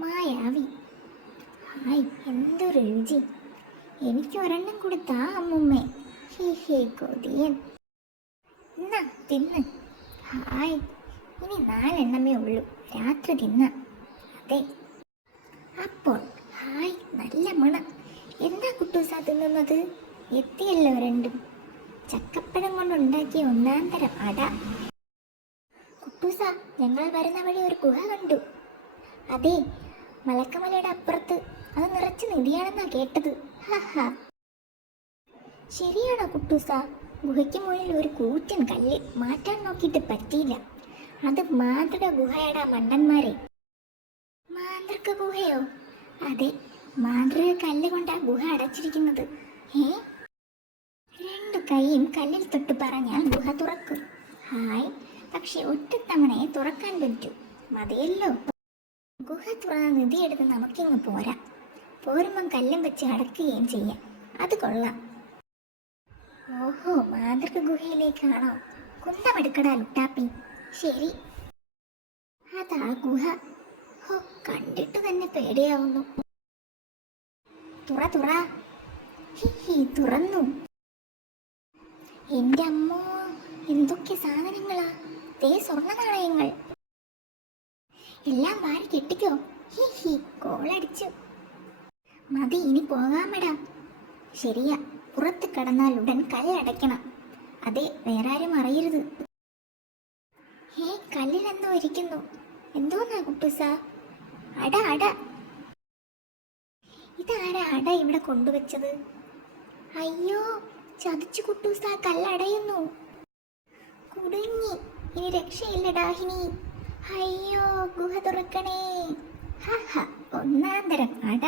മായാവി. Hi എന്തൊരു രുചി. എനിക്ക് ഒരെണ്ണം കൊടുത്താ അമ്മുമ്മേ. ഹേ ഹേ കൊതിയൻ. എന്നാ തിന്ന്. ഹായ് ഇനി നാലെണ്ണമേ ഉള്ളൂ. രാത്രി തിന്ന. അതെ. അപ്പോൾ ഹായ് നല്ല മണം. എന്താ കുട്ടൂസ തിന്നുന്നത്? എത്തിയല്ലോ രണ്ടും. ചക്കപ്പഴം കൊണ്ടുണ്ടാക്കിയ ഒന്നാം തരം അട. കുട്ടൂസ ഞങ്ങൾ വരുന്ന വഴി ഒരു ഗുഹ കണ്ടു. അതെ മലക്കമലയുടെ അപ്പുറത്ത് അത് നിറച്ച് നിധിയാണെന്നാ കേട്ടത്. ഹഹ ശരിയാണോ കുട്ടൂസ? ഗുഹയ്ക്ക് മുകളിൽ ഒരു കൂറ്റൻ കല്ല് മാറ്റാൻ നോക്കിയിട്ട് പറ്റിയില്ല. അത് മാന്ത്രിക ഗുഹയടാ മണ്ടന്മാരെ. മാന്ത്രിക ഗുഹയോ? അതെ മാന്ത്രിക കല്ല് കൊണ്ടാ ഗുഹ അടച്ചിരിക്കുന്നത്. ഏ? രണ്ടു കൈയും കല്ലിൽ തൊട്ട് പറഞ്ഞാൽ ഗുഹ തുറക്കും. ഹായ് പക്ഷെ ഒറ്റത്തവണയെ തുറക്കാൻ പറ്റൂ. മതിയല്ലോ. ഗുഹ തുറന്ന നിധിയെടുത്ത് നമുക്കിങ്ങ് പോരാ. പോരുമ്പം കല്ലും വെച്ച് അടക്കുകയും ചെയ്യാം. അത് കൊള്ളാം. ഓഹോ മാതൃക ഗുഹയിലേക്കാണോ? കുന്തമെടുക്കടാ ലുട്ടാപ്പി. ശരി. അതാ ഗുഹ. ഹോ കണ്ടിട്ട് തന്നെ പേടിയാവുന്നു. തുറ തുറ. ഹി ഹി തുറന്നു. എന്റെ അമ്മോ എന്തൊക്കെ സാധനങ്ങളാ? ദേ സ്വർണ നാണയങ്ങൾ എല്ലാം വാരി കെട്ടിക്കോ. ഹി ഹി കോളടിച്ചു. മതി ഇനി പോകാമെടാ. ശരിയാ പുറത്ത് കടന്നാൽ ഉടൻ കല്ലടയ്ക്കണം അതെ വേറെ ആരും അറിയരുത്. ഹേ കല്ലിൽ എന്തോ ഇരിക്കുന്നു. എന്തോന്നാ കുട്ടൂസ? അട അട. ഇതാരാ അട ഇവിടെ കൊണ്ടുവച്ചത്? അയ്യോ ചതിച്ചു കുട്ടൂസ കല്ലടയുന്നു. കുടുങ്ങി. ഇനി രക്ഷയില്ല ഡാഹിനി അയ്യോ ഗുഹ തുറക്കണേ. ഹ ഹ ഒന്നാം അട.